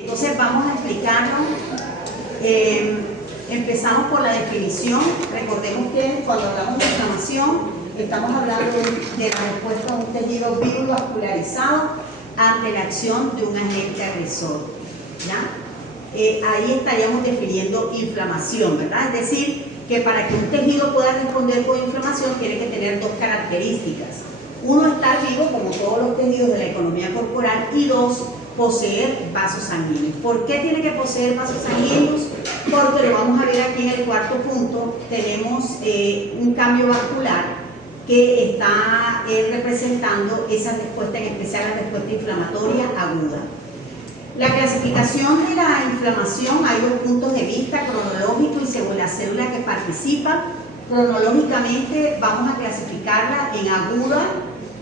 Entonces vamos a explicarlo. Empezamos por la definición. Recordemos que cuando hablamos de inflamación estamos hablando de la respuesta de un tejido virusvascularizado ante la acción de un agente agresor, ¿ya? Ahí estaríamos definiendo inflamación, ¿verdad? Es decir, que para que un tejido pueda responder con inflamación tiene que tener dos características. Uno, estar vivo, como todos los tejidos de la economía corporal, y dos, poseer vasos sanguíneos. ¿Por qué tiene que poseer vasos sanguíneos? Porque lo vamos a ver aquí en el cuarto punto. Tenemos un cambio vascular que está representando esa respuesta, en especial la respuesta inflamatoria aguda. La clasificación de la inflamación, hay dos puntos de vista, cronológico y según la célula que participa. Cronológicamente vamos a clasificarla en aguda,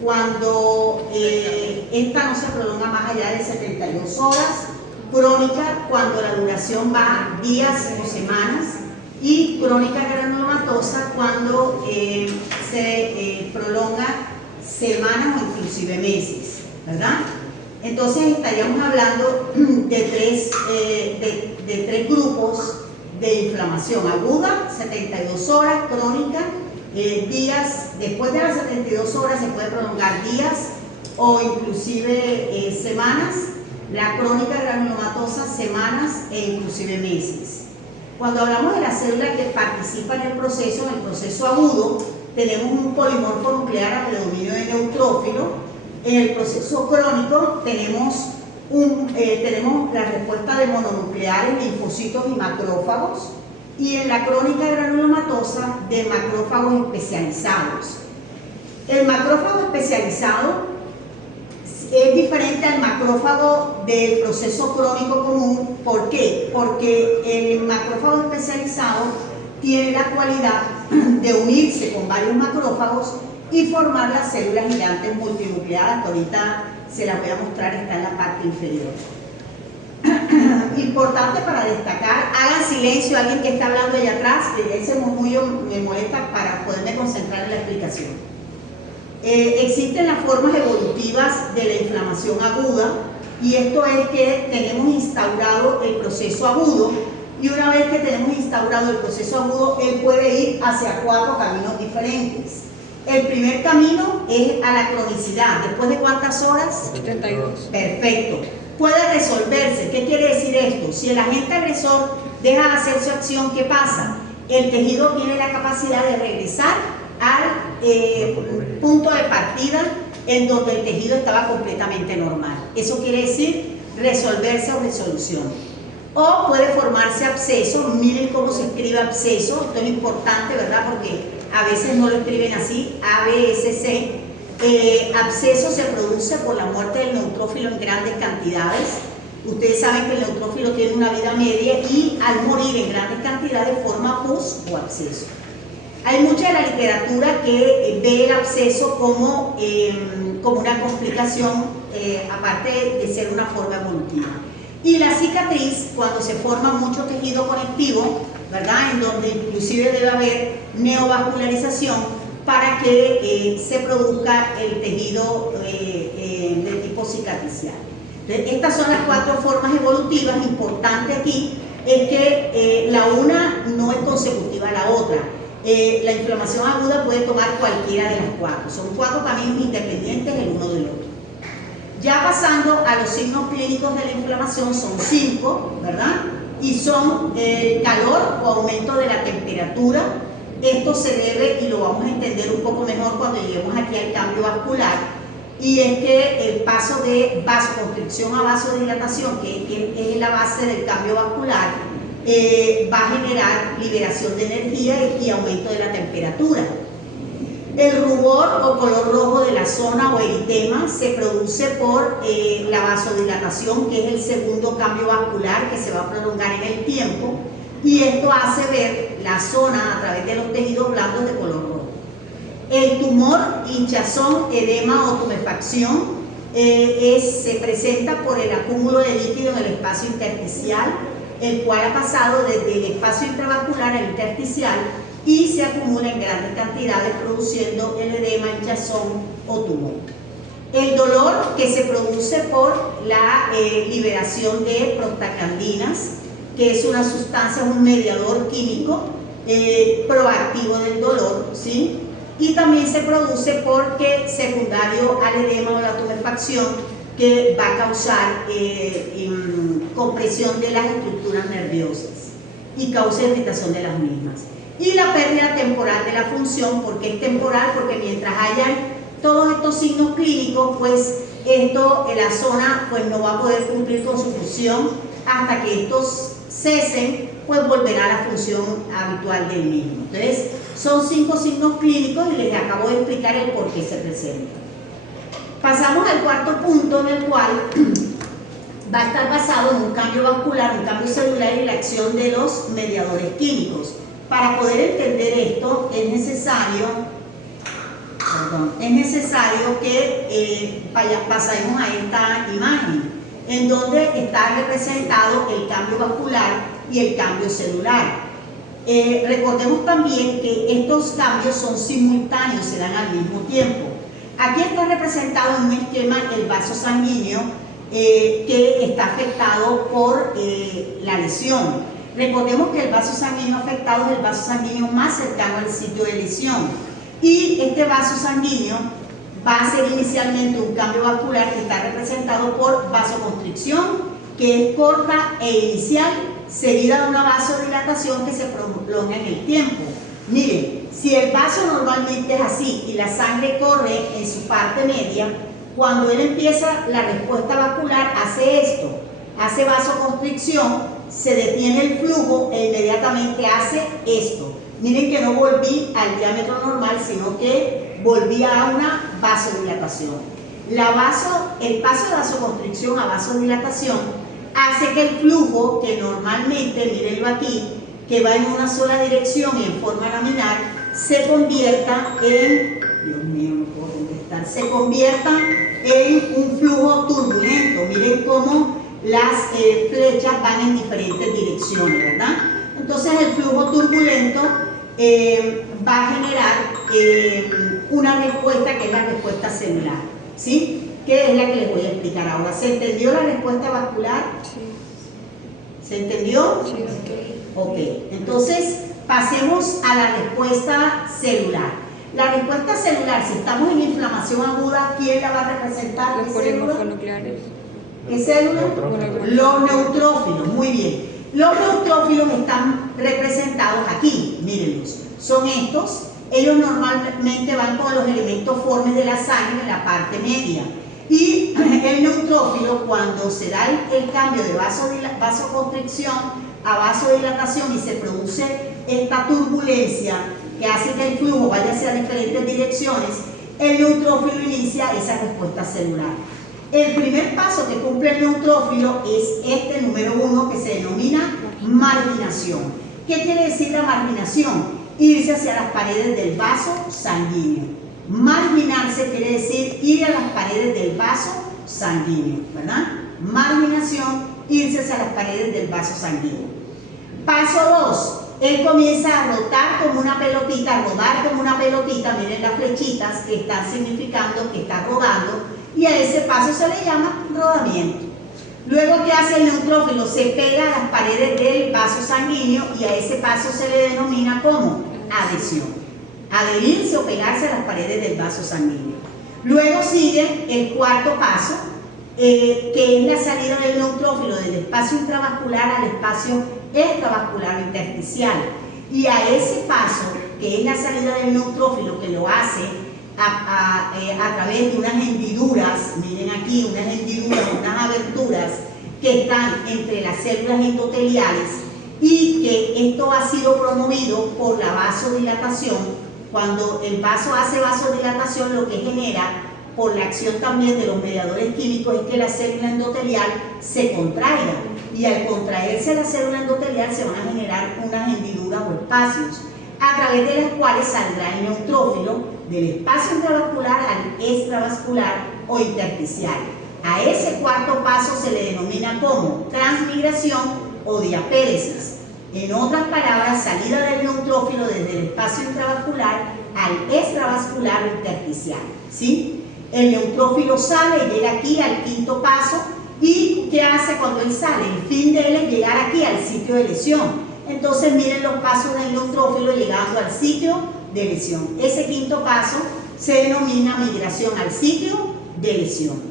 cuando esta no se prolonga más allá de 72 horas, crónica cuando la duración va días o semanas, y crónica granulomatosa cuando se prolonga semanas o inclusive meses, ¿verdad? Entonces estaríamos hablando de tres grupos de inflamación: aguda, 72 horas, crónica, días, después de las 72 horas se puede prolongar días o inclusive semanas, la crónica granulomatosa semanas e inclusive meses. Cuando hablamos de la célula que participa en el proceso agudo, tenemos un polimorfo nuclear a predominio de neutrófilo. En el proceso crónico tenemos la respuesta de mononucleares, linfocitos y macrófagos, y en la crónica granulomatosa de macrófagos especializados. El macrófago especializado es diferente al macrófago del proceso crónico común. ¿Por qué? Porque el macrófago especializado tiene la cualidad de unirse con varios macrófagos y formar las células gigantes multinucleadas, que ahorita se las voy a mostrar, está en la parte inferior. Importante para destacar, hagan silencio alguien que está hablando allá atrás, que ese murmullo me molesta para poderme concentrar en la explicación. Existen las formas evolutivas de la inflamación aguda, y esto es que tenemos instaurado el proceso agudo, y una vez que tenemos instaurado el proceso agudo, él puede ir hacia 4 caminos diferentes. El primer camino es a la cronicidad. ¿Después de cuántas horas? 72. Perfecto. Puede resolverse. ¿Qué quiere decir esto? Si el agente agresor deja de hacer su acción, ¿qué pasa? El tejido tiene la capacidad de regresar al punto de partida en donde el tejido estaba completamente normal. Eso quiere decir resolverse o resolución. O puede formarse absceso. Miren cómo se escribe absceso. Esto es importante, ¿verdad? Porque a veces no lo escriben así, ABSC. Absceso se produce por la muerte del neutrófilo en grandes cantidades. Ustedes saben que el neutrófilo tiene una vida media y al morir en grandes cantidades forma pus o absceso. Hay mucha de la literatura que ve el absceso como una complicación, aparte de ser una forma evolutiva. Y la cicatriz, cuando se forma mucho tejido conectivo, ¿verdad? En donde inclusive debe haber neovascularización para que se produzca el tejido de tipo cicatricial. Entonces, estas son las 4 formas evolutivas. Importante aquí es que la una no es consecutiva a la otra. La inflamación aguda puede tomar cualquiera de las 4. Son 4 caminos independientes el uno del otro. Ya pasando a los signos clínicos de la inflamación, son 5, ¿verdad? Y son calor o aumento de la temperatura. Esto se debe, y lo vamos a entender un poco mejor cuando lleguemos aquí al cambio vascular, y es que el paso de vasoconstricción a vasodilatación, que es la base del cambio vascular, va a generar liberación de energía y aumento de la temperatura. El rubor o color rojo de la zona o eritema se produce por la vasodilatación, que es el segundo cambio vascular que se va a prolongar en el tiempo, y esto hace ver la zona a través de los tejidos blandos de color rojo. El tumor, hinchazón, edema o tumefacción se presenta por el acúmulo de líquido en el espacio intersticial, el cual ha pasado desde el espacio intravascular al intersticial y se acumula en grandes cantidades produciendo el edema, hinchazón o tumor. El dolor que se produce por la liberación de prostaglandinas, que es una sustancia, un mediador químico proactivo del dolor, ¿sí? Y también se produce porque secundario al edema o la tumefacción, que va a causar compresión de las estructuras nerviosas y causa irritación de las mismas. Y la pérdida temporal de la función, porque es temporal, porque mientras hayan todos estos signos clínicos, pues la zona pues no va a poder cumplir con su función hasta que estos cesen, pues volverá a la función habitual del mismo. Entonces, son 5 signos clínicos y les acabo de explicar el por qué se presenta. Pasamos al cuarto punto, en el cual va a estar basado en un cambio vascular, un cambio celular y la acción de los mediadores químicos. Para poder entender esto es necesario que pasemos a esta imagen, en donde está representado el cambio vascular y el cambio celular. Recordemos también que estos cambios son simultáneos, se dan al mismo tiempo. Aquí está representado en un esquema el vaso sanguíneo que está afectado por la lesión. Recordemos que el vaso sanguíneo afectado es el vaso sanguíneo más cercano al sitio de lesión. Y este vaso sanguíneo va a ser inicialmente un cambio vascular que está representado por vasoconstricción, que es corta e inicial, seguida de una vasodilatación que se prolonga en el tiempo. Miren, si el vaso normalmente es así y la sangre corre en su parte media, cuando él empieza la respuesta vascular hace esto, hace vasoconstricción, se detiene el flujo e inmediatamente hace esto. Miren que no volví al diámetro normal, sino que volví a una vasodilatación. El paso de vasoconstricción a vasodilatación hace que el flujo, que normalmente, mírenlo aquí, que va en una sola dirección y en forma laminar, se convierta en, Dios mío, no puedo contestar, se convierta en un flujo turbulento. Miren cómo las flechas van en diferentes direcciones, ¿verdad? Entonces el flujo turbulento va a generar una respuesta que es la respuesta celular, ¿sí? Que es la que les voy a explicar ahora. ¿Se entendió la respuesta vascular? Sí. ¿Se entendió? Sí. Ok, entonces pasemos a la respuesta celular. La respuesta celular, si estamos en inflamación aguda, ¿quién la va a representar? Los polimorfonucleares. ¿Qué célula? Los neutrófilos, muy bien. Los neutrófilos están representados aquí, mírenlos. Son estos. Ellos normalmente van con los elementos formes de la sangre en la parte media. Y el neutrófilo, cuando se da el cambio de vasoconstricción a vasodilatación y se produce esta turbulencia que hace que el flujo vaya hacia diferentes direcciones, el neutrófilo inicia esa respuesta celular. El primer paso que cumple el neutrófilo es este número 1, que se denomina marginación. ¿Qué quiere decir la marginación? Irse hacia las paredes del vaso sanguíneo. Marginarse quiere decir ir a las paredes del vaso sanguíneo, ¿verdad? Marginación, irse hacia las paredes del vaso sanguíneo. Paso 2, él comienza a rotar como una pelotita, a rodar como una pelotita. Miren las flechitas que están significando que está rodando, y a ese paso se le llama rodamiento. Luego, ¿qué hace el neutrófilo? Se pega a las paredes del vaso sanguíneo y a ese paso se le denomina como adhesión. Adherirse o pegarse a las paredes del vaso sanguíneo. Luego sigue el cuarto paso, que es la salida del neutrófilo del espacio intravascular al espacio extravascular intersticial. Y a ese paso, que es la salida del neutrófilo, que lo hace a través de unas hendiduras, miren aquí, unas hendiduras, unas aberturas que están entre las células endoteliales, y que esto ha sido promovido por la vasodilatación. Cuando el vaso hace vasodilatación, lo que genera, por la acción también de los mediadores químicos, es que la célula endotelial se contraiga, y al contraerse la célula endotelial se van a generar unas hendiduras o espacios, a través de las cuales saldrá el neutrófilo del espacio intravascular al extravascular o intersticial. A ese cuarto paso se le denomina como transmigración o diapéresis. En otras palabras, salida del neutrófilo desde el espacio intravascular al extravascular o intersticial, ¿sí? El neutrófilo sale y llega aquí al quinto paso. ¿Y qué hace cuando él sale? El fin de él es llegar aquí al sitio de lesión. Entonces miren los pasos del neutrófilo llegando al sitio de lesión. Ese quinto paso se denomina migración al sitio de lesión.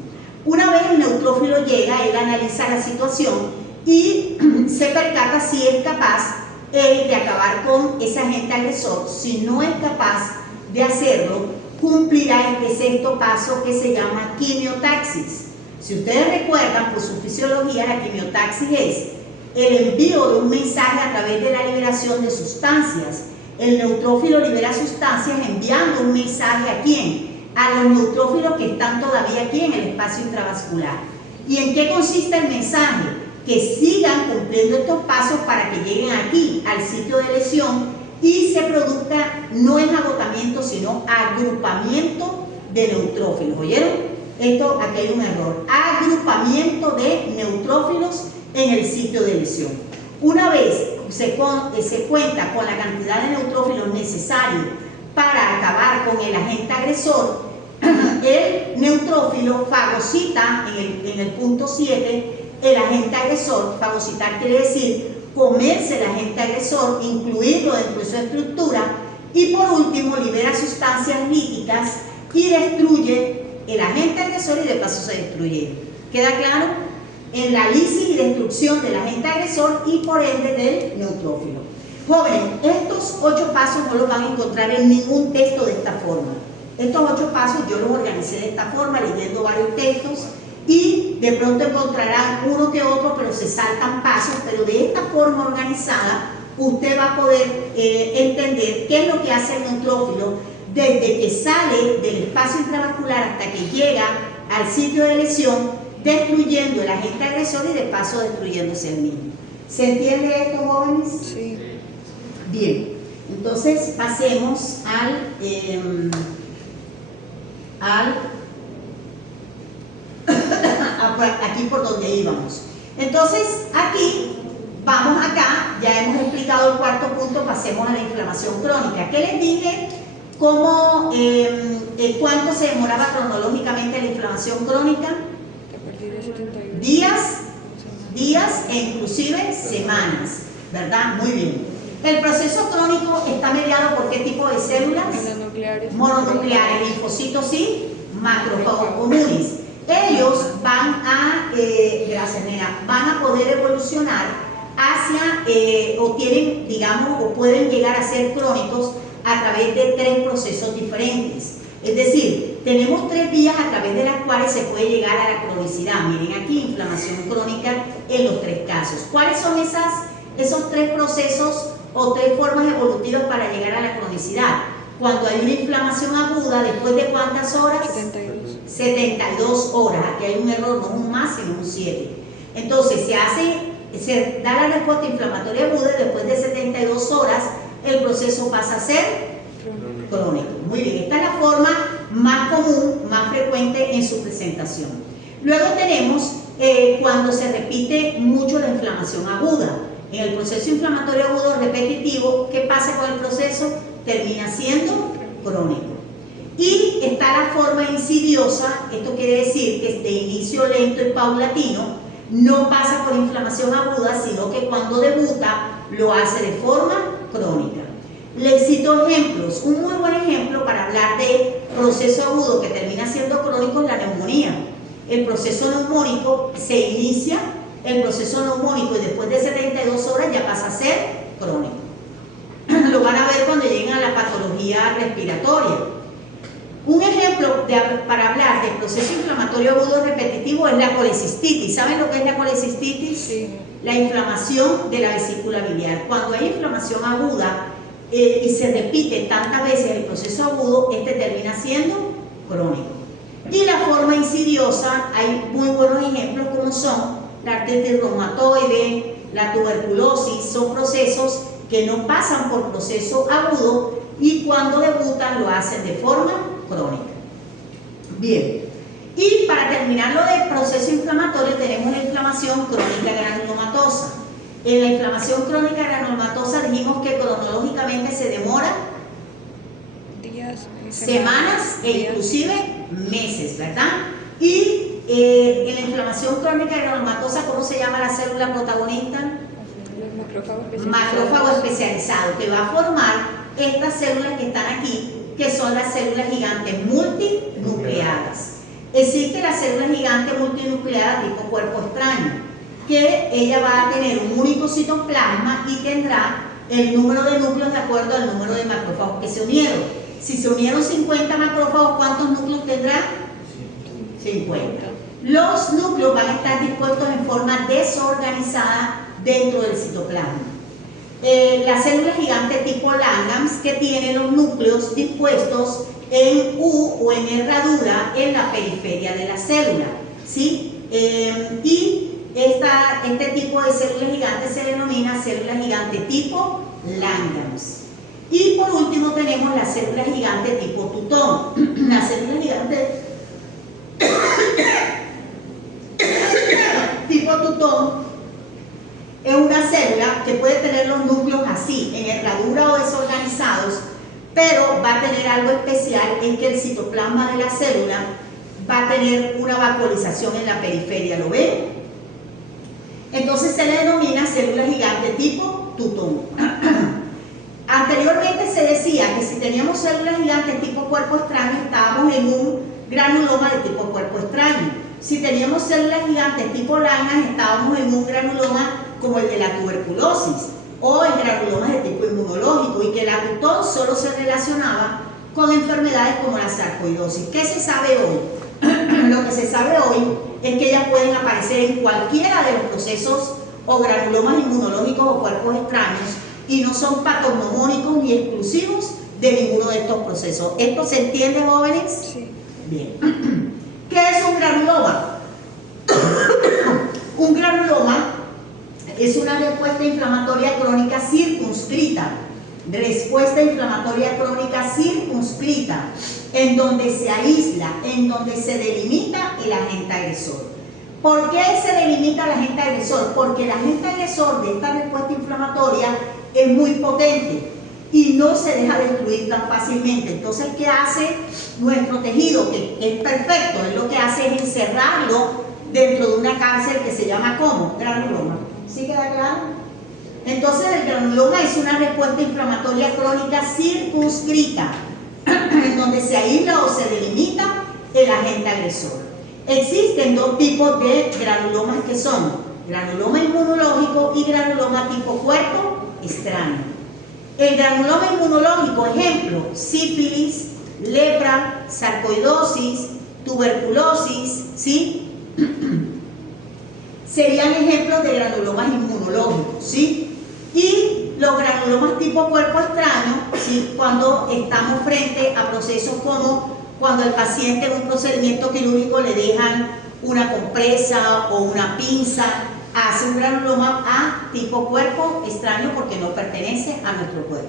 Una vez el neutrófilo llega, él analiza la situación y se percata si es capaz de acabar con ese agente agresor. Si no es capaz de hacerlo, cumplirá este sexto paso que se llama quimiotaxis. Si ustedes recuerdan, por su fisiología, la quimiotaxis es el envío de un mensaje a través de la liberación de sustancias. El neutrófilo libera sustancias enviando un mensaje ¿a quién? A los neutrófilos que están todavía aquí en el espacio intravascular. ¿Y en qué consiste el mensaje? Que sigan cumpliendo estos pasos para que lleguen aquí, al sitio de lesión, y se produzca, no es agotamiento, sino agrupamiento de neutrófilos. ¿Oyeron? Esto, aquí hay un error. Agrupamiento de neutrófilos en el sitio de lesión. Una vez se cuenta con la cantidad de neutrófilos necesarios para acabar con el agente agresor, el neutrófilo fagocita en el punto 7 el agente agresor. Fagocitar quiere decir comerse el agente agresor, incluirlo dentro de su estructura, y por último libera sustancias líticas y destruye el agente agresor y de paso se destruye. ¿Queda claro? En la lisis y destrucción del agente agresor y por ende del neutrófilo. Jóvenes, estos 8 pasos no los van a encontrar en ningún texto de esta forma. Estos 8 pasos yo los organicé de esta forma, leyendo varios textos, y de pronto encontrarán uno que otro, pero se saltan pasos, pero de esta forma organizada usted va a poder entender qué es lo que hace el neutrófilo desde que sale del espacio intravascular hasta que llega al sitio de lesión, destruyendo el agente agresor y de paso destruyéndose el mismo. ¿Se entiende esto, jóvenes? Sí. Bien, entonces pasemos aquí por donde íbamos. Entonces aquí vamos acá, ya hemos explicado el cuarto punto, pasemos a la inflamación crónica. ¿Qué les dije? ¿Cómo, cuánto se demoraba cronológicamente la inflamación crónica? A partir de 72. Días e inclusive semanas, ¿verdad? Muy bien. El proceso crónico está mediado por ¿qué tipo de células? Mononucleares, linfocitos y macrófagos comunes. Ellos van a, gracias nena, van a poder evolucionar hacia, o tienen, digamos, o pueden llegar a ser crónicos a través de 3 procesos diferentes. Es decir, tenemos 3 vías a través de las cuales se puede llegar a la cronicidad. Miren aquí, inflamación crónica en los 3 casos. ¿Cuáles son esos 3 procesos o 3 formas evolutivas para llegar a la cronicidad? Cuando hay una inflamación aguda, ¿después de cuántas horas? 72. 72 horas. Aquí hay un error, no un más, sino un 7. Entonces, se da la respuesta inflamatoria aguda y después de 72 horas el proceso pasa a ser crónico. Muy bien, esta es la forma más común, más frecuente en su presentación. Luego tenemos cuando se repite mucho la inflamación aguda. En el proceso inflamatorio agudo repetitivo, ¿qué pasa con el proceso? Termina siendo crónico. Y está la forma insidiosa, esto quiere decir que es de inicio lento y paulatino, no pasa por inflamación aguda, sino que cuando debuta lo hace de forma crónica. Les cito ejemplos. Un muy buen ejemplo para hablar de proceso agudo que termina siendo crónico es la neumonía. El proceso neumónico se inicia, el proceso neumónico, y después de 72 horas ya pasa a ser crónico. Lo van a ver cuando lleguen a la patología respiratoria. Un ejemplo para hablar de proceso inflamatorio agudo repetitivo es la colecistitis. ¿Saben lo que es la colecistitis? Sí. La inflamación de la vesícula biliar. Cuando hay inflamación aguda y se repite tantas veces el proceso agudo, este termina siendo crónico. Y la forma insidiosa, hay muy buenos ejemplos como son la artritis reumatoide, la tuberculosis, son procesos que no pasan por proceso agudo y cuando debutan lo hacen de forma crónica. Bien, y para terminar lo del proceso inflamatorio tenemos la inflamación crónica granulomatosa. En la inflamación crónica granulomatosa dijimos que cronológicamente se demora días, semanas e días. inclusive meses, ¿verdad? Y en la inflamación crónica granulomatosa, ¿cómo se llama la célula protagonista? Los macrófagos Macrófago especializado, que va a formar estas células que están aquí, que son las células gigantes multinucleadas. Existe la célula gigante multinucleada tipo cuerpo extraño, que ella va a tener un único citoplasma y tendrá el número de núcleos de acuerdo al número de macrófagos que se unieron. Si se unieron 50 macrófagos, ¿cuántos núcleos tendrá? 50. Los núcleos van a estar dispuestos en forma desorganizada dentro del citoplasma. La célula gigante tipo Langhans, que tiene los núcleos dispuestos en U o en herradura en la periferia de la célula, ¿sí? Y este tipo de célula gigante se denomina célula gigante tipo Langhans. Y por último tenemos la célula gigante tipo Tutón. La célula gigante tipo Tutón es una célula que puede tener los núcleos así, en herradura o desorganizados, pero va a tener algo especial en que el citoplasma de la célula va a tener una vacuolización en la periferia, ¿lo ven? Entonces se le denomina célula gigante tipo Tutón. Anteriormente se decía que si teníamos células gigantes tipo cuerpo extraño, estábamos en un granuloma de tipo cuerpo extraño. Si teníamos células gigantes tipo Langhans, estábamos en un granuloma como el de la tuberculosis o en granulomas de tipo inmunológico, y que la Tutón solo se relacionaba con enfermedades como la sarcoidosis. ¿Qué se sabe hoy? Lo que se sabe hoy es que ellas pueden aparecer en cualquiera de los procesos o granulomas inmunológicos o cuerpos extraños y no son patognomónicos ni exclusivos de ninguno de estos procesos. ¿Esto se entiende, jóvenes? Sí. Bien. ¿Qué es un granuloma? Un granuloma es una respuesta inflamatoria crónica circunscrita. Respuesta inflamatoria crónica circunscrita, en donde se aísla, en donde se delimita el agente agresor. ¿Por qué se delimita el agente agresor? Porque el agente agresor de esta respuesta inflamatoria es muy potente y no se deja destruir tan fácilmente. Entonces, ¿qué hace nuestro tejido? Que es perfecto, es lo que hace es encerrarlo dentro de una cárcel que se llama ¿cómo? Granuloma. ¿Sí queda claro? Entonces, el granuloma es una respuesta inflamatoria crónica circunscrita, en donde se aísla o se delimita el agente agresor. Existen dos tipos de granulomas que son granuloma inmunológico y granuloma tipo cuerpo extraño. El granuloma inmunológico, ejemplo, sífilis, lepra, sarcoidosis, tuberculosis, ¿sí? Serían ejemplos de granulomas inmunológicos, ¿sí? Y los granulomas tipo cuerpo extraño, ¿sí? Cuando estamos frente a procesos como cuando el paciente en un procedimiento quirúrgico le dejan una compresa o una pinza, hace un granuloma A tipo cuerpo extraño porque no pertenece a nuestro cuerpo.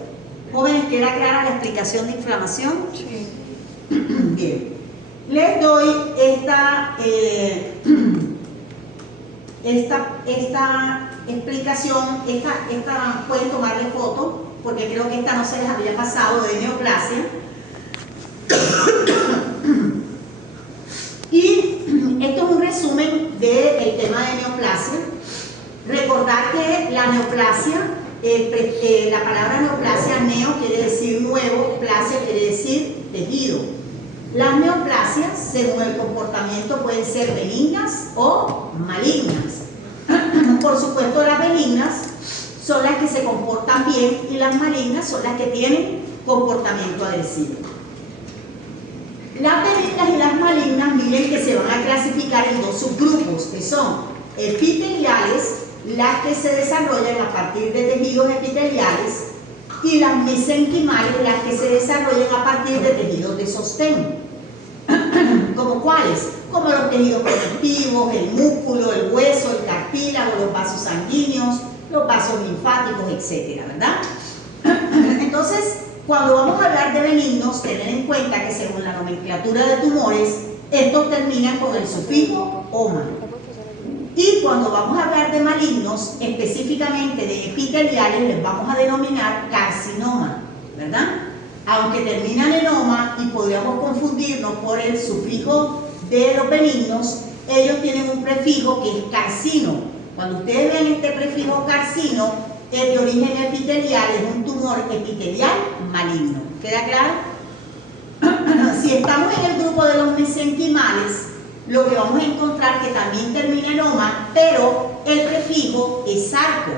Jóvenes, ¿queda clara la explicación de inflamación? Sí. Bien. Les doy esta explicación, pueden tomarle foto, porque creo que esta no se les había pasado, de neoplasia. Y esto es un resumen del tema de neoplasia. Recordar que la neoplasia, la palabra neoplasia, neo quiere decir nuevo, plasia quiere decir tejido. Las neoplasias, según el comportamiento, pueden ser benignas o malignas. Por supuesto, las benignas son las que se comportan bien y las malignas son las que tienen comportamiento agresivo. Las benignas y las malignas, miren que se van a clasificar en dos subgrupos, que son epiteliales, las que se desarrollan a partir de tejidos epiteliales, y las mesenquimales, las que se desarrollan a partir de tejidos de sostén. ¿Como cuáles? Como los tejidos conectivos, el músculo, el hueso, el cartílago, los vasos sanguíneos, los vasos linfáticos, etcétera, ¿verdad? Entonces, cuando vamos a hablar de benignos, tener en cuenta que según la nomenclatura de tumores, estos terminan con el sufijo oma. Y cuando vamos a hablar de malignos, específicamente de epiteliales, les vamos a denominar carcinoma, ¿verdad? aunque terminan en oma y podríamos confundirnos por el sufijo de los benignos, ellos tienen un prefijo que es carcino. Cuando ustedes ven este prefijo carcino, es de origen epitelial, es un tumor epitelial maligno. ¿Queda claro? Si estamos en el grupo de los mesenquimales, lo que vamos a encontrar que también termina en oma, pero el prefijo es sarco.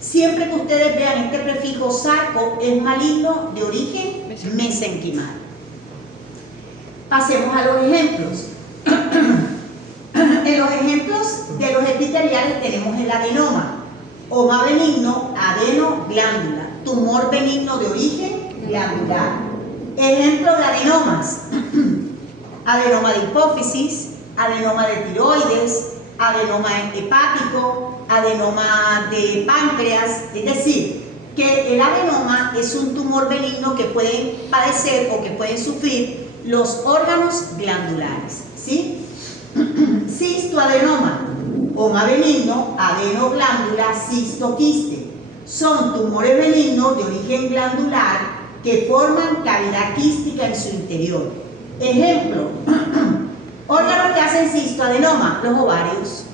Siempre que ustedes vean este prefijo sarco, es maligno de origen mesenquimal. Pasemos a los ejemplos. En los ejemplos de los epiteliales tenemos el adenoma. Oma benigno, adeno, glándula. Tumor benigno de origen glandular. Ejemplo de adenomas. Adenoma de hipófisis, adenoma de tiroides, adenoma hepático, adenoma de páncreas. Es decir, que el adenoma es un tumor benigno que pueden padecer o que pueden sufrir los órganos glandulares. ¿Sí? Cistoadenoma, oma benigno, adenoglándula, cistoquiste. Son tumores benignos de origen glandular que forman cavidad quística en su interior. Ejemplo, órganos que hacen cistoadenoma, los ovarios.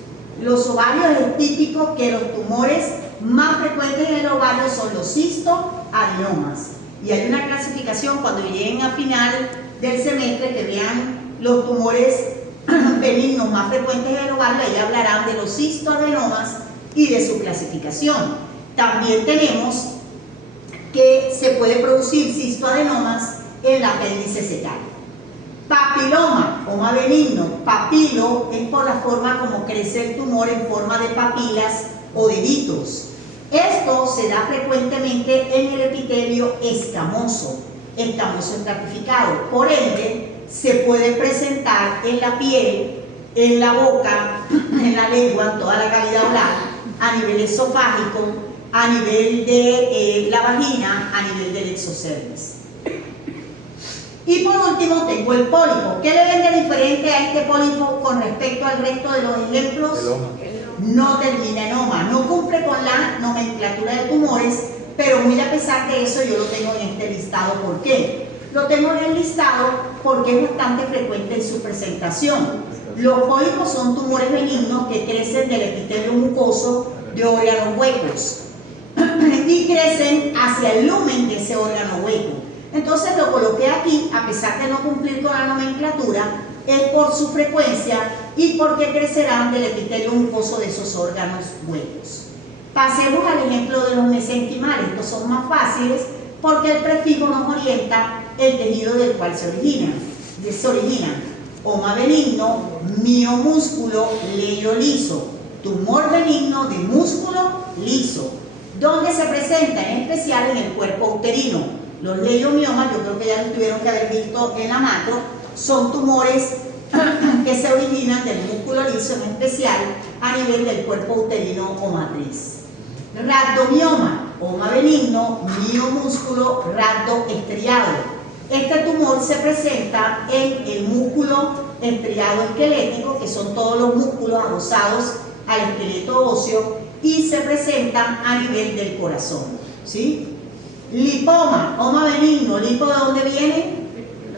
Los ovarios es típico que los tumores más frecuentes en el ovario son los cistoadenomas. Y hay una clasificación cuando lleguen a final del semestre que vean los tumores benignos más frecuentes en el ovario, ahí hablarán de los cistoadenomas y de su clasificación. También tenemos que se puede producir cistoadenomas en el apéndice secal. Papiloma, oma benigno. Papilo es por la forma como crece el tumor en forma de papilas o deditos. Esto se da frecuentemente en el epitelio escamoso estratificado. Por ende, se puede presentar en la piel, en la boca, en la lengua, en toda la cavidad oral, a nivel esofágico, a nivel de la vagina, a nivel del exocervix. Y por último tengo el pólipo. ¿Qué le ven de diferente a este pólipo con respecto al resto de los ejemplos? No termina en oma, no cumple con la nomenclatura de tumores, pero muy a pesar de eso yo lo tengo en este listado. ¿Por qué? Lo tengo en el listado porque es bastante frecuente en su presentación. Los pólipos son tumores benignos que crecen del epitelio mucoso de órganos huecos y crecen hacia el lumen de ese órgano hueco. Entonces lo coloqué aquí, a pesar de no cumplir con la nomenclatura, es por su frecuencia y porque crecerán del epitelio mucoso de esos órganos huecos. Pasemos al ejemplo de los mesenquimales. Estos son más fáciles porque el prefijo nos orienta el tejido del cual se origina. Oma benigno, miomúsculo, leyo liso. Tumor benigno de músculo liso. ¿Dónde se presenta? En especial en el cuerpo uterino. Los leiomiomas, yo creo que ya los tuvieron que haber visto en la macro, son tumores que se originan del músculo liso, en especial a nivel del cuerpo uterino o matriz. Rhabdomioma, oma benigno, miomúsculo, rhabdo estriado. Este tumor se presenta en el músculo estriado esquelético, que son todos los músculos adosados al esqueleto óseo, y se presentan a nivel del corazón. ¿Sí? Lipoma, oma benigno. ¿Lipo de dónde viene?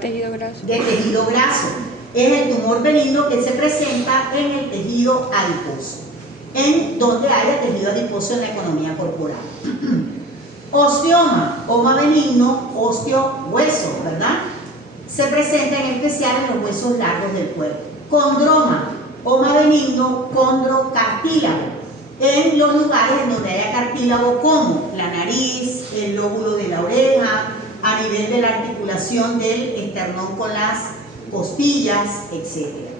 Tejido graso. De tejido graso. Es el tumor benigno que se presenta en el tejido adiposo, en donde haya tejido adiposo en la economía corporal. Osteoma, oma benigno, osteo, hueso, ¿verdad? Se presenta en especial en los huesos largos del cuerpo. Condroma, oma benigno, condrocartílago, en los lugares en donde haya cartílago como la nariz, el lóbulo de la oreja, a nivel de la articulación del esternón con las costillas, etc.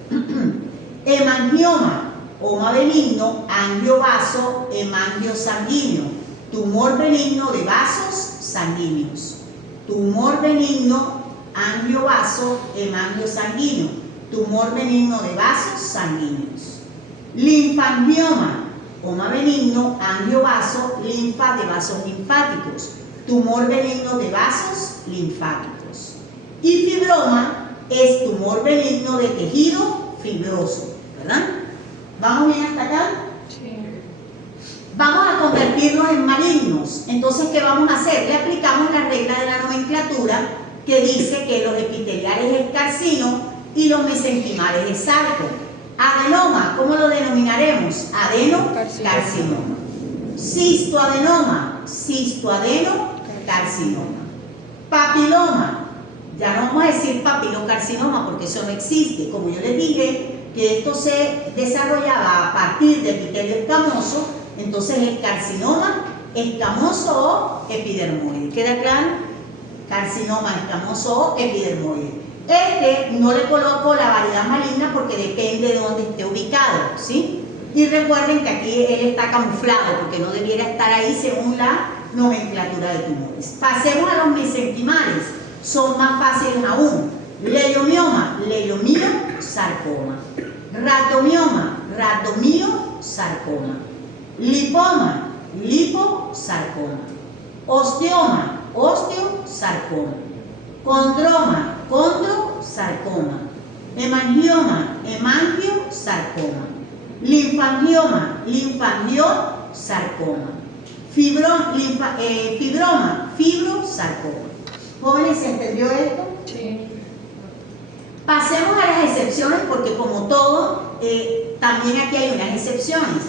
Hemangioma, oma benigno, angiovaso, hemangio sanguíneo. Tumor benigno de vasos sanguíneos. Tumor benigno, angiovaso, hemangio sanguíneo. Tumor benigno de vasos sanguíneos. Linfangioma, oma benigno, angiovaso, linfa de vasos linfáticos. Tumor benigno de vasos linfáticos. Y fibroma es tumor benigno de tejido fibroso, ¿verdad? ¿Vamos bien hasta acá? Sí. Vamos a convertirlos en malignos. Entonces, ¿qué vamos a hacer? Le aplicamos la regla de la nomenclatura que dice que los epiteliales es carcino y los mesenquimales es sarco. Adenoma, ¿cómo lo denominaremos? Adenocarcinoma. Cistoadenoma, cistoadenocarcinoma. Papiloma, ya no vamos a decir papilocarcinoma porque eso no existe. Como yo les dije, que esto se desarrollaba a partir de epitelio escamoso, entonces el carcinoma escamoso o epidermoide. ¿Queda claro? Carcinoma escamoso o epidermoide. Este no le coloco la variedad maligna porque depende de dónde esté ubicado, ¿sí? Y recuerden que aquí él está camuflado porque no debiera estar ahí según la nomenclatura de tumores. Pasemos a los mesenquimales, son más fáciles aún. Leiomioma, leiomiosarcoma. Rhabdomioma, rhabdomiosarcoma. Lipoma, liposarcoma. Osteoma, osteosarcoma. Condroma, condrosarcoma. Hemangioma, hemangiosarcoma. Linfangioma, linfangiosarcoma. Fibroma, fibrosarcoma. ¿Jóvenes, se entendió esto? Sí. Pasemos a las excepciones porque como todo, también aquí hay unas excepciones.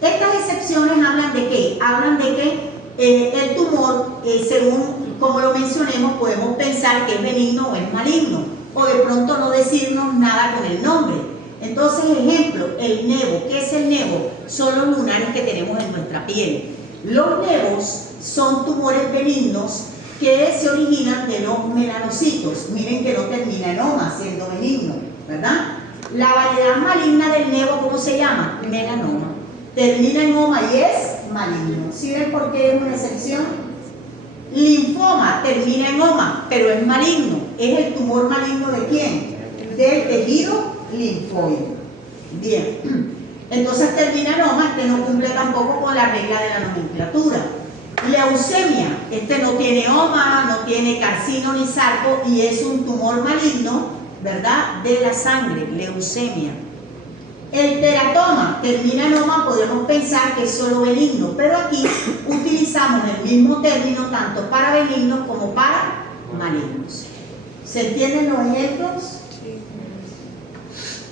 Estas excepciones hablan de qué? Hablan de que el tumor, según como lo mencionemos, podemos pensar que es benigno o es maligno, o de pronto no decirnos nada con el nombre. Entonces, ejemplo, el nevo. ¿Qué es el nevo? Son los lunares que tenemos en nuestra piel. Los nevos son tumores benignos que se originan de los melanocitos. Miren que no termina en oma, siendo benigno, ¿verdad? La variedad maligna del nevo, ¿cómo se llama? Melanoma. Termina en oma y es maligno. ¿Sí ven por qué es una excepción? Linfoma termina en oma, pero es maligno. ¿Es el tumor maligno de quién? Del tejido linfoide. Bien. Entonces termina en oma, este no cumple tampoco con la regla de la nomenclatura. Leucemia, este no tiene oma, no tiene carcino ni sarco y es un tumor maligno, ¿verdad? De la sangre, leucemia. El teratoma termina en oma, podemos pensar que es solo benigno, pero aquí utilizamos el mismo término tanto para benignos como para malignos. ¿Se entienden los ejemplos? Sí.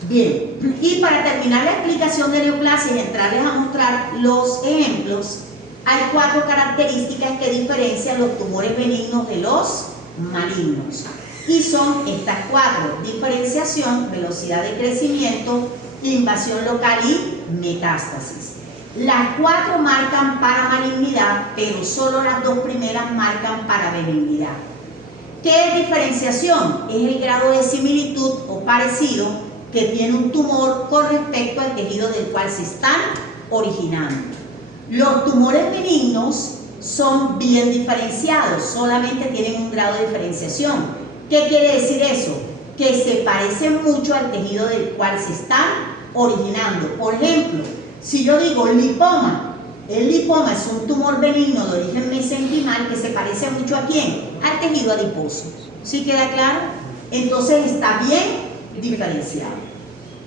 Bien, y para terminar la explicación de neoplasia y entrarles a mostrar los ejemplos, hay 4 características que diferencian los tumores benignos de los malignos. Y son estas 4: diferenciación, velocidad de crecimiento, invasión local y metástasis. Las 4 marcan para malignidad, pero solo las 2 primeras marcan para benignidad. ¿Qué es diferenciación? Es el grado de similitud o parecido que tiene un tumor con respecto al tejido del cual se están originando. Los tumores benignos son bien diferenciados, solamente tienen un grado de diferenciación. ¿Qué quiere decir eso? Que se parecen mucho al tejido del cual se están originando. Por ejemplo, si yo digo lipoma, el lipoma es un tumor benigno de origen mesenquimal que se parece mucho ¿a quién? Al tejido adiposo. ¿Sí queda claro? Entonces está bien diferenciado.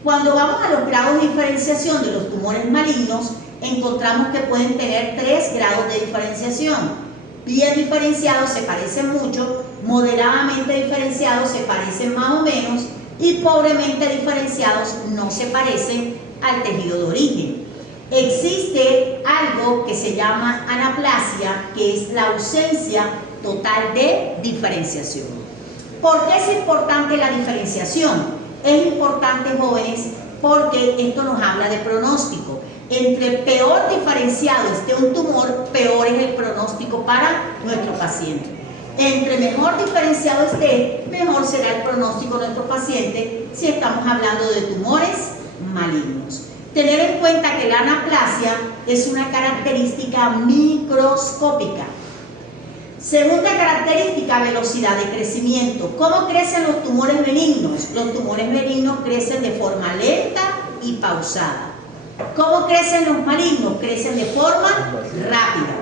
Cuando vamos a los grados de diferenciación de los tumores malignos, encontramos que pueden tener 3 grados de diferenciación. Bien diferenciados se parecen mucho, moderadamente diferenciados se parecen más o menos y pobremente diferenciados no se parecen al tejido de origen. Existe algo que se llama anaplasia, que es la ausencia total de diferenciación. ¿Por qué es importante la diferenciación? Es importante, jóvenes, porque esto nos habla de pronóstico. Entre peor diferenciado esté un tumor, peor es el pronóstico para nuestro paciente. Entre mejor diferenciado esté, mejor será el pronóstico de nuestro paciente si estamos hablando de tumores malignos. Tener en cuenta que la anaplasia es una característica microscópica. Segunda característica, velocidad de crecimiento. ¿Cómo crecen los tumores benignos? Los tumores benignos crecen de forma lenta y pausada. ¿Cómo crecen los malignos? Crecen de forma rápida,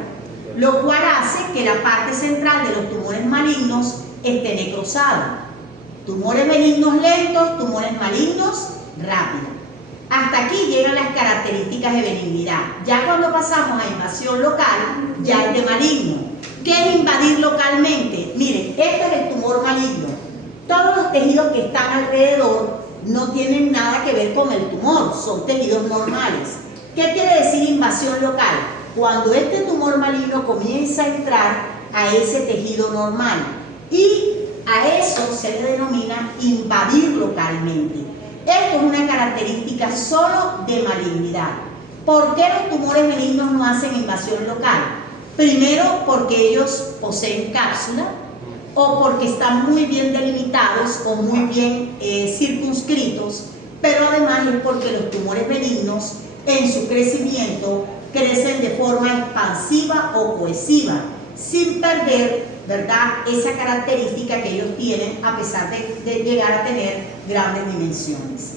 lo cual hace que la parte central de los tumores malignos esté necrosada. Tumores benignos lentos, tumores malignos rápidos. Hasta aquí llegan las características de benignidad. Ya cuando pasamos a invasión local, ya es de maligno. ¿Qué es invadir localmente? Miren, este es el tumor maligno. Todos los tejidos que están alrededor no tienen nada que ver con el tumor, son tejidos normales. ¿Qué quiere decir invasión local? Cuando este tumor maligno comienza a entrar a ese tejido normal, y a eso se le denomina invadir localmente. Esto es una característica solo de malignidad. ¿Por qué los tumores benignos no hacen invasión local? Primero, porque ellos poseen cápsula, o porque están muy bien delimitados o muy bien circunscritos, pero además es porque los tumores benignos en su crecimiento crecen de forma expansiva o cohesiva, sin perder, ¿verdad?, esa característica que ellos tienen a pesar de llegar a tener grandes dimensiones.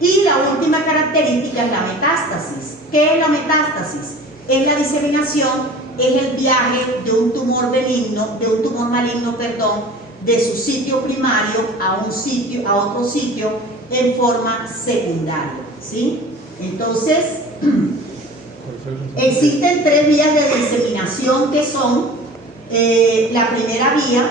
Y la última característica es la metástasis. ¿Qué es la metástasis? Es la diseminación, es el viaje de un tumor benigno, de un tumor maligno, perdón, de su sitio primario a otro sitio en forma secundaria, ¿sí? Entonces, existen 3 vías de diseminación que son la primera vía,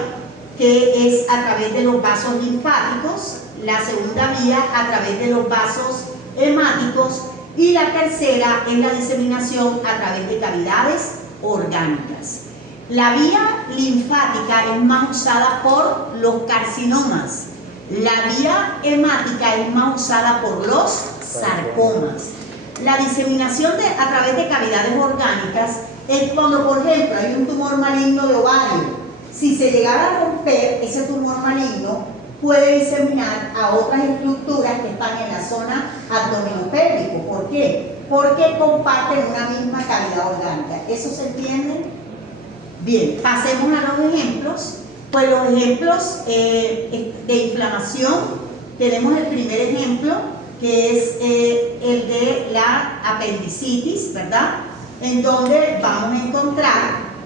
que es a través de los vasos linfáticos, la segunda vía a través de los vasos hemáticos, y la tercera es la diseminación a través de cavidades orgánicas. La vía linfática es más usada por los carcinomas, la vía hemática es más usada por los sarcomas. La diseminación a través de cavidades orgánicas es cuando, por ejemplo, hay un tumor maligno de ovario. Si se llegara a romper ese tumor maligno, puede diseminar a otras estructuras que están en la zona abdominopélvico. ¿Por qué? Porque comparten una misma cavidad orgánica. ¿Eso se entiende? Bien, pasemos a los ejemplos. Pues los ejemplos de inflamación, tenemos el primer ejemplo, que es el de la apendicitis, ¿verdad? En donde vamos a encontrar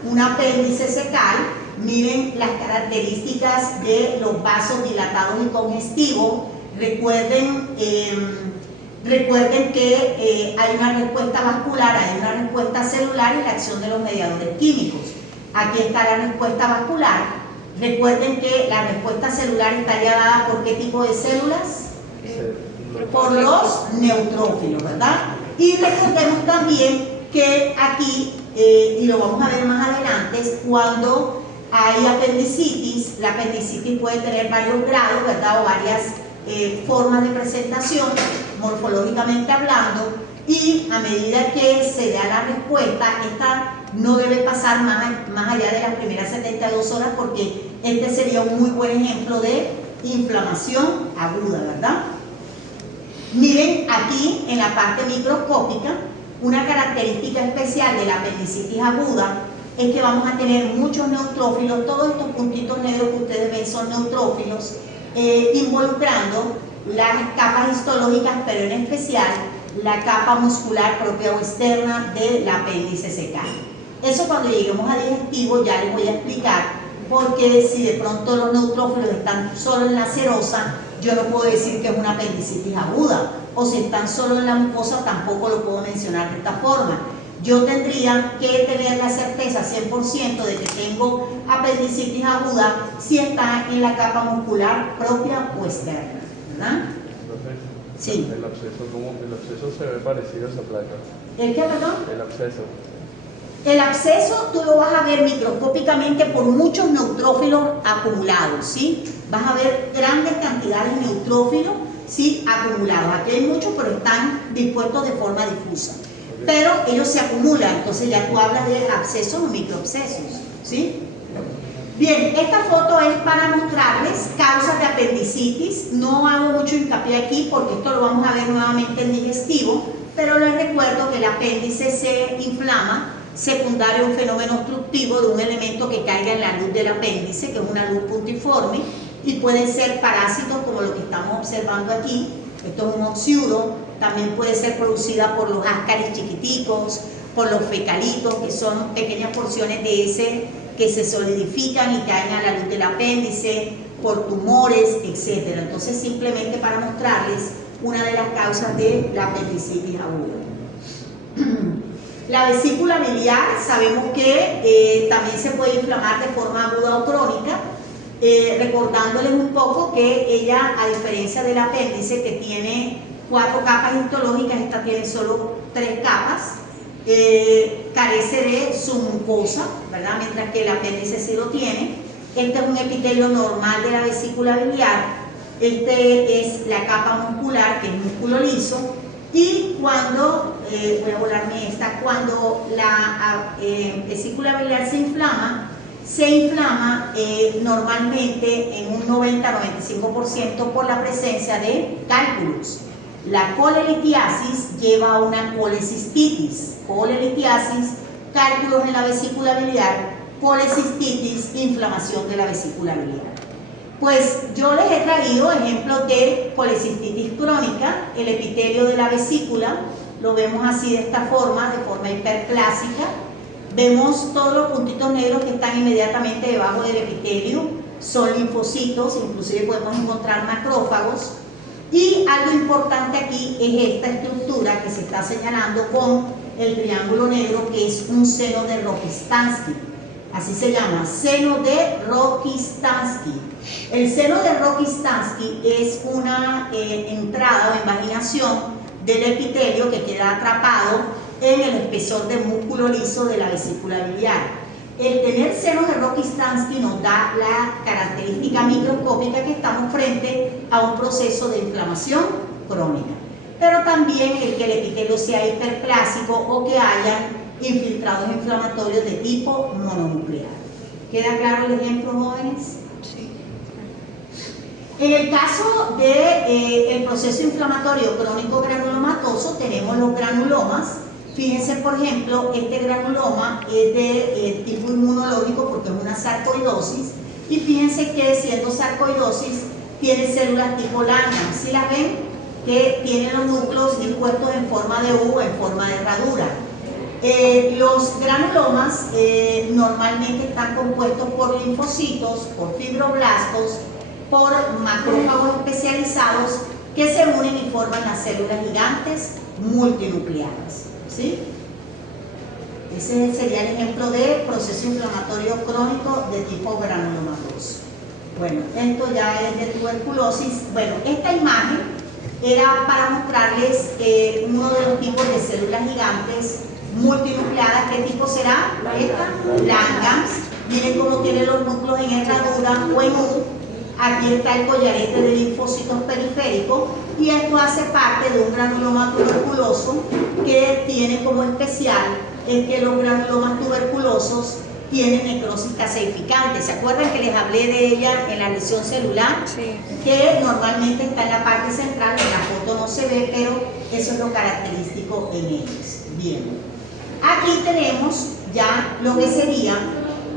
un apéndice secal. Miren las características de los vasos dilatados y congestivos. Recuerden que hay una respuesta vascular, hay una respuesta celular y la acción de los mediadores químicos. Aquí está la respuesta vascular. Recuerden que la respuesta celular está ya dada por qué tipo de células? Por los neutrófilos, ¿verdad? Y recordemos también que aquí, y lo vamos a ver más adelante, es cuando hay apendicitis. La apendicitis puede tener varios grados, ¿verdad?, o varias formas de presentación, morfológicamente hablando, y a medida que se da la respuesta, esta no debe pasar más allá de las primeras 72 horas, porque este sería un muy buen ejemplo de inflamación aguda, ¿verdad? Miren aquí en la parte microscópica, una característica especial de la apendicitis aguda es que vamos a tener muchos neutrófilos. Todos estos puntitos negros que ustedes ven son neutrófilos, involucrando las capas histológicas, pero en especial la capa muscular propia o externa del apéndice secal. Eso cuando lleguemos a digestivo ya les voy a explicar, porque si de pronto los neutrófilos están solo en la serosa, yo no puedo decir que es una apendicitis aguda, o si están solo en la mucosa, tampoco lo puedo mencionar de esta forma. Yo tendría que tener la certeza 100% de que tengo apendicitis aguda si está en la capa muscular propia o externa, ¿verdad? Sí. El absceso se ve parecido a esa placa. ¿El qué, perdón? El absceso. El absceso tú lo vas a ver microscópicamente por muchos neutrófilos acumulados, ¿sí? Vas a ver grandes cantidades de neutrófilos, ¿sí?, acumulados. Aquí hay muchos, pero están dispuestos de forma difusa. Pero ellos se acumulan, entonces ya tú hablas de abscesos o microabscesos, ¿sí? Bien, esta foto es para mostrarles causas de apendicitis. No hago mucho hincapié aquí porque esto lo vamos a ver nuevamente en digestivo, pero les recuerdo que el apéndice se inflama secundario a un fenómeno obstructivo de un elemento que caiga en la luz del apéndice, que es una luz puntiforme, y pueden ser parásitos como lo que estamos observando aquí. Esto es un oxiuro. También puede ser producida por los ascaris chiquiticos, por los fecalitos, que son pequeñas porciones de ese que se solidifican y caen a la luz del apéndice, por tumores, etc. Entonces, simplemente para mostrarles una de las causas de la apendicitis aguda. La vesícula biliar, sabemos que también se puede inflamar de forma aguda o crónica, recordándoles un poco que ella, a diferencia del apéndice que tiene 4 capas histológicas, esta tiene solo 3 capas, carece de su mucosa, ¿verdad? Mientras que el apéndice sí lo tiene. Este es un epitelio normal de la vesícula biliar, este es la capa muscular, que es músculo liso, y cuando, voy a volarme esta, cuando la vesícula biliar se inflama normalmente en un 90-95% por la presencia de cálculos. La colelitiasis lleva a una colecistitis, cálculos en la vesícula biliar, colecistitis, inflamación de la vesícula biliar. Pues yo les he traído ejemplos de colecistitis crónica, el epitelio de la vesícula, lo vemos así de esta forma, de forma hiperplásica. Vemos todos los puntitos negros que están inmediatamente debajo del epitelio, son linfocitos, inclusive podemos encontrar macrófagos. Y algo importante aquí es esta estructura que se está señalando con el triángulo negro, que es un seno de Rokitansky. Así se llama, seno de Rokitansky. El seno de Rokitansky es una entrada o invaginación del epitelio que queda atrapado en el espesor de músculo liso de la vesícula biliar. El tener senos de Rokitansky nos da la característica microscópica que estamos frente a un proceso de inflamación crónica. Pero también el que el epitelio sea hiperplásico o que haya infiltrados inflamatorios de tipo mononuclear. ¿Queda claro el ejemplo, jóvenes? Sí. En el caso del proceso inflamatorio crónico granulomatoso tenemos los granulomas. Fíjense, por ejemplo, este granuloma es de tipo inmunológico porque es una sarcoidosis, y fíjense que siendo sarcoidosis tiene células tipo Langhans, ¿sí las ven? Que tienen los núcleos dispuestos en forma de U, en forma de herradura. Los granulomas normalmente están compuestos por linfocitos, por fibroblastos, por macrófagos especializados que se unen y forman las células gigantes multinucleadas, ¿sí? Ese sería el ejemplo de proceso inflamatorio crónico de tipo granulomatoso. Bueno, esto ya es de tuberculosis. Bueno, esta imagen era para mostrarles uno de los tipos de células gigantes multinucleadas. ¿Qué tipo será? Esta, Langhans. Miren cómo tiene los núcleos en herradura o en U. Aquí está el collarete de linfocitos periféricos, y esto hace parte de un granuloma tuberculoso que tiene como especial es que los granulomas tuberculosos tienen necrosis caseificante. ¿Se acuerdan que les hablé de ella en la lesión celular? Sí. Que normalmente está en la parte central, en la foto no se ve, pero eso es lo característico en ellos. Bien. Aquí tenemos ya lo que sería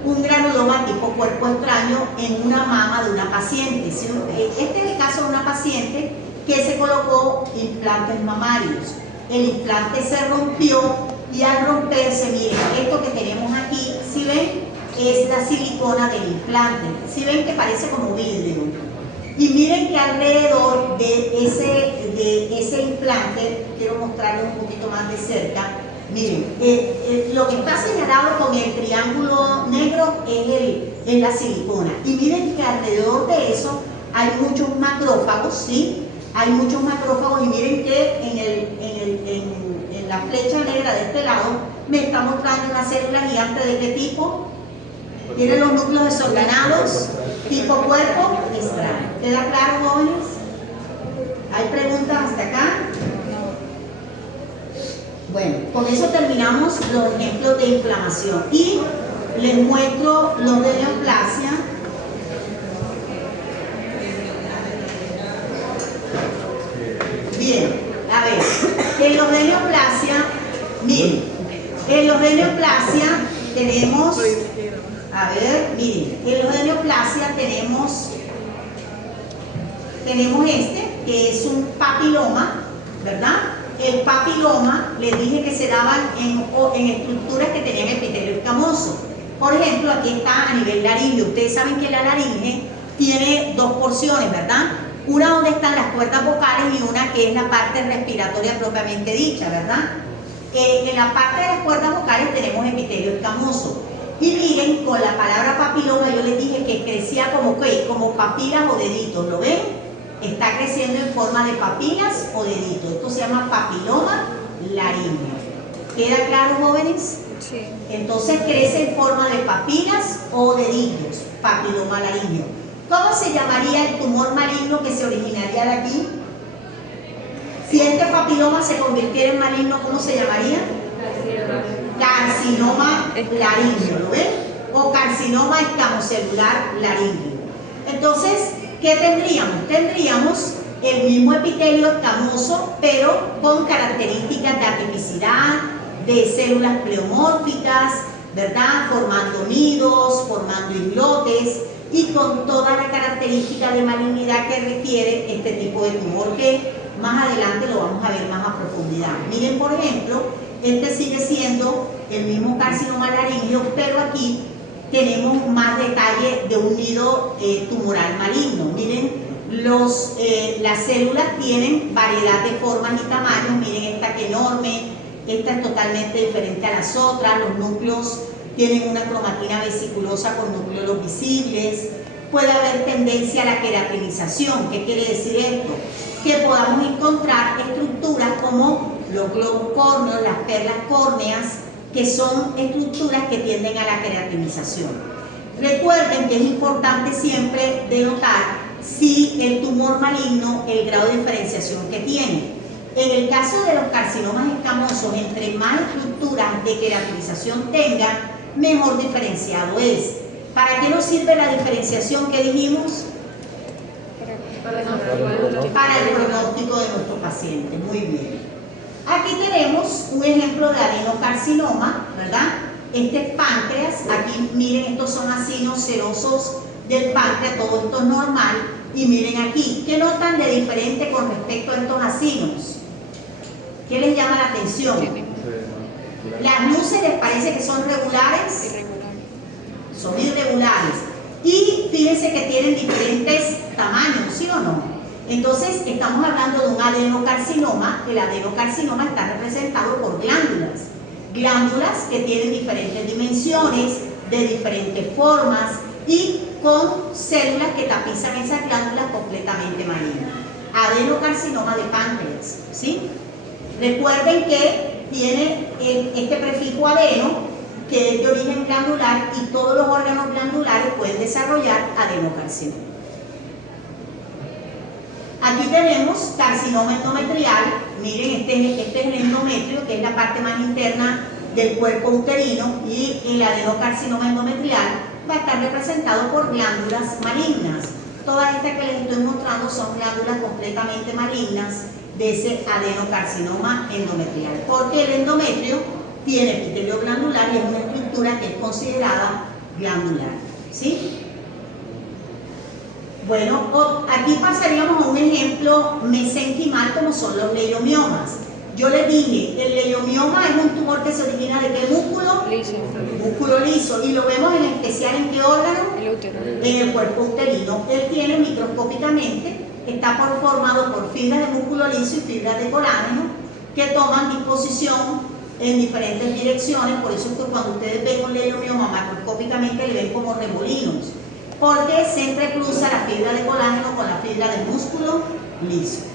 un granuloma tipo cuerpo extraño en una mama de una paciente. Este es el caso de una paciente que se colocó implantes mamarios. El implante se rompió y al romperse, miren, esto que tenemos aquí, si ven, es la silicona del implante. Si ven que parece como vidrio. Y miren que alrededor de ese implante, quiero mostrarles un poquito más de cerca. Miren, lo que está señalado con el triángulo negro es la silicona. Y miren que alrededor de eso hay muchos macrófagos, ¿sí? Hay muchos macrófagos, y miren que en la flecha negra de este lado me está mostrando una célula gigante. ¿De qué tipo? Tiene los núcleos desordenados, tipo cuerpo extraño. ¿Queda claro, jóvenes? ¿Hay preguntas hasta acá? Bueno, con eso terminamos los ejemplos de inflamación y les muestro los de neoplasia. Bien, a ver, en los de neoplasia, miren, en los de neoplasia tenemos, a ver, miren, en los de neoplasia tenemos este, que es un papiloma, ¿verdad? El papiloma, les dije que se daban en estructuras que tenían epitelio escamoso. Por ejemplo, aquí está a nivel laringio. Ustedes saben que la laringe tiene dos porciones, ¿verdad? Una donde están las cuerdas vocales y una que es la parte respiratoria propiamente dicha, ¿verdad? En la parte de las cuerdas vocales tenemos epitelio escamoso. Y miren, con la palabra papiloma yo les dije que crecía como, ¿qué? Como papilas o deditos, ¿lo ven? Está creciendo en forma de papilas o deditos. Esto se llama papiloma laríngeo. ¿Queda claro, jóvenes? Sí. Entonces crece en forma de papilas o deditos, papiloma laríngeo. ¿Cómo se llamaría el tumor maligno que se originaría de aquí? Si este papiloma se convirtiera en maligno, ¿cómo se llamaría? Carcinoma laríngeo, ¿lo ven? O carcinoma escamocelular laríngeo. Entonces, ¿qué tendríamos? Tendríamos el mismo epitelio escamoso, pero con características de atipicidad, de células pleomórficas, ¿verdad? Formando nidos, formando islotes y con toda la característica de malignidad que requiere este tipo de tumor, que más adelante lo vamos a ver más a profundidad. Miren, por ejemplo, este sigue siendo el mismo carcinoma laríngeo, pero aquí tenemos más detalle de un nido tumoral maligno. Miren, las células tienen variedad de formas y tamaños. Miren esta que enorme, esta es totalmente diferente a las otras. Los núcleos tienen una cromatina vesiculosa con núcleos visibles. Puede haber tendencia a la queratinización. ¿Qué quiere decir esto? Que podamos encontrar estructuras como los globos córneos, las perlas córneas, que son estructuras que tienden a la queratinización. Recuerden que es importante siempre denotar si el tumor maligno, el grado de diferenciación que tiene. En el caso de los carcinomas escamosos, entre más estructuras de queratinización tenga, mejor diferenciado es. ¿Para qué nos sirve la diferenciación que dijimos? Para el pronóstico de nuestro paciente. Muy bien. Aquí tenemos un ejemplo de adenocarcinoma, ¿verdad? Este es páncreas. Aquí miren, estos son acinos serosos del páncreas, todo esto es normal. Y miren aquí, ¿qué notan de diferente con respecto a estos acinos? ¿Qué les llama la atención? Las luces les parece que son regulares. Irregular. Son irregulares. Y fíjense que tienen diferentes tamaños, ¿sí o no? Entonces, estamos hablando de un adenocarcinoma. El adenocarcinoma está representado por glándulas. Glándulas que tienen diferentes dimensiones, de diferentes formas y con células que tapizan esas glándulas completamente malignas. Adenocarcinoma de páncreas, ¿sí? Recuerden que tiene este prefijo adeno, que es de origen glandular, y todos los órganos glandulares pueden desarrollar adenocarcinoma. Aquí tenemos carcinoma endometrial. Miren, este es el endometrio, que es la parte más interna del cuerpo uterino, y el adenocarcinoma endometrial va a estar representado por glándulas malignas. Todas estas que les estoy mostrando son glándulas completamente malignas de ese adenocarcinoma endometrial, porque el endometrio tiene epitelio glandular y es una estructura que es considerada glandular, ¿sí? Bueno, aquí pasaríamos a un ejemplo mesenquimal como son los leiomiomas. Yo les dije, el leiomioma es un tumor que se origina de ¿qué músculo? Liso. Músculo liso. ¿Y lo vemos en especial en qué órgano? El útero. En el cuerpo uterino. Él tiene microscópicamente, está formado por fibras de músculo liso y fibras de colágeno que toman disposición en diferentes direcciones. Por eso es que cuando ustedes ven un leiomioma macroscópicamente le ven como remolinos, porque se entrecruza la fibra de colágeno con la fibra de músculo liso.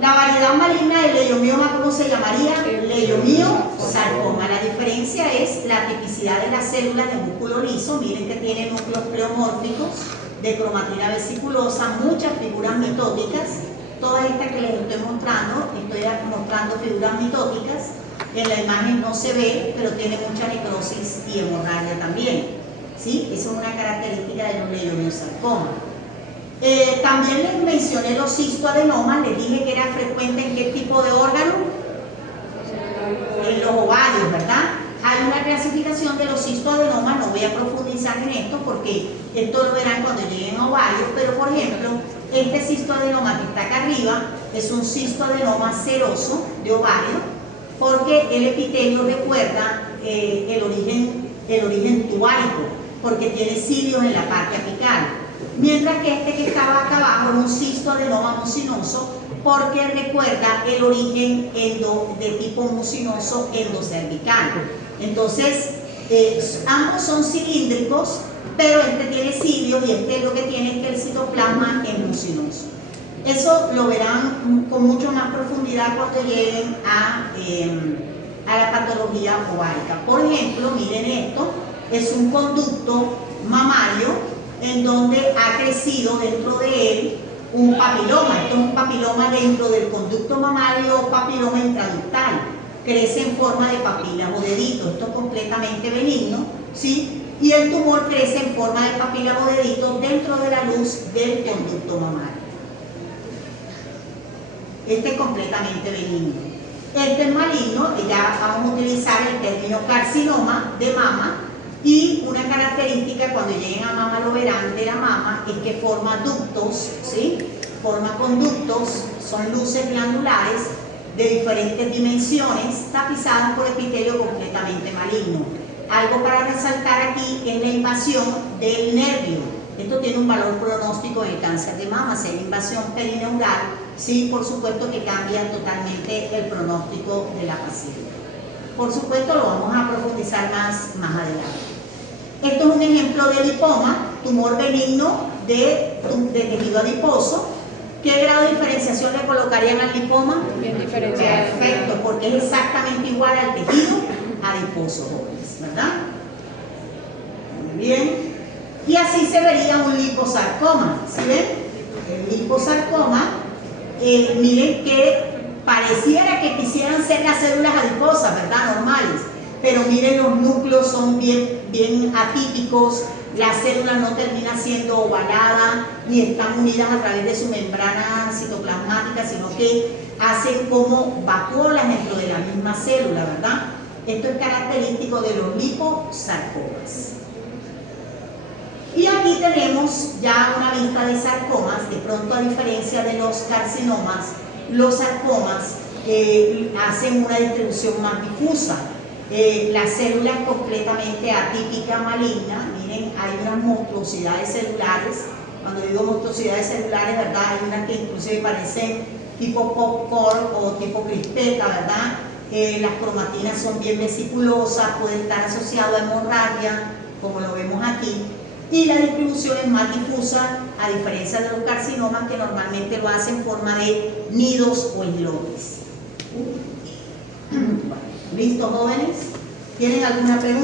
La variedad maligna del leiomioma, ¿cómo se llamaría? Leiomiosarcoma. La diferencia es la tipicidad de las células de músculo liso. Miren que tiene núcleos pleomórficos de cromatina vesiculosa, muchas figuras mitóticas. Todas estas que les estoy mostrando figuras mitóticas. En la imagen no se ve, pero tiene mucha necrosis y hemorragia también, ¿sí? Esa es una característica de los leiomiosarcomas. También les mencioné los cistoadenomas. Les dije que era frecuente en qué tipo de órgano, en los ovarios, ¿verdad? Hay una clasificación de los cistoadenomas. No voy a profundizar en esto porque esto lo verán cuando lleguen a ovarios, pero por ejemplo, este cistoadenoma que está acá arriba es un cistoadenoma seroso de ovario, porque el epitelio recuerda el origen tubárico, porque tiene cilios en la parte apical. mientras que este que estaba acá abajo era un cistoadenoma mucinoso, porque recuerda el origen de tipo mucinoso endocervical. Entonces, ambos son cilíndricos, pero este tiene cilios y este lo que tiene es que el citoplasma es mucinoso. Eso lo verán con mucho más profundidad cuando lleguen a la patología ovárica. Por ejemplo, miren esto, es un conducto mamario en donde ha crecido dentro de él un papiloma. Esto es un papiloma dentro del conducto mamario o papiloma intraductal. Crece en forma de papilas o deditos. Esto es completamente benigno, ¿sí? Y el tumor crece en forma de papilas o deditos dentro de la luz del conducto mamario. Este es completamente benigno. Este es maligno, ya vamos a utilizar el término carcinoma de mama, y una característica cuando lleguen a mama lo verán de la mama es que forma ductos, ¿sí? Forma conductos, son luces glandulares de diferentes dimensiones tapizadas por epitelio completamente maligno. Algo para resaltar aquí es la invasión del nervio. Esto tiene un valor pronóstico en el cáncer de mama. Si hay invasión perineural, sí, por supuesto que cambia totalmente el pronóstico de la paciente. Por supuesto lo vamos a profundizar más adelante. Esto es un ejemplo de lipoma, tumor benigno de tejido adiposo. ¿Qué grado de diferenciación le colocarían al lipoma? Bien diferenciado. Perfecto, porque es exactamente igual al tejido adiposo, jóvenes, ¿verdad? Muy bien. Y así se vería un liposarcoma, ¿sí ven? El liposarcoma, miren que pareciera que quisieran ser las células adiposas, ¿verdad? Normales, pero miren los núcleos son bien atípicos, la célula no termina siendo ovalada ni están unidas a través de su membrana citoplasmática, sino que hacen como vacuolas dentro de la misma célula, ¿verdad? Esto es característico de los liposarcomas. Y aquí tenemos ya una lista de sarcomas. De pronto, a diferencia de los carcinomas, los sarcomas hacen una distribución más difusa. La célula es completamente atípica, maligna. Miren, hay unas monstruosidades celulares. Cuando digo monstruosidades celulares, ¿verdad? Hay unas que inclusive parecen tipo popcorn o tipo crispeta, ¿verdad? Las cromatinas son bien vesiculosas, pueden estar asociadas a hemorragia, como lo vemos aquí. Y la distribución es más difusa, a diferencia de los carcinomas que normalmente lo hacen en forma de nidos o islotes. ¿Listo, jóvenes? ¿Tienen alguna pregunta?